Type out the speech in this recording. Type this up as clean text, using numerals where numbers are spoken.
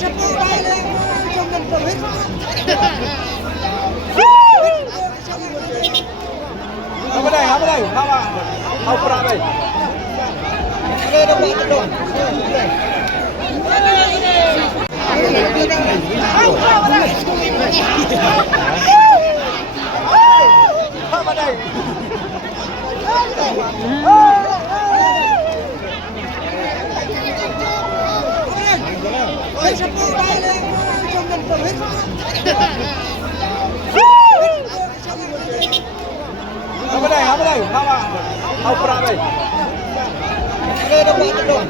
Apa đây? Mau perang đây. Đây đâu bị đâu. Apa đây? Apa đây? Mau perang đây. Đây đâu bị đâu.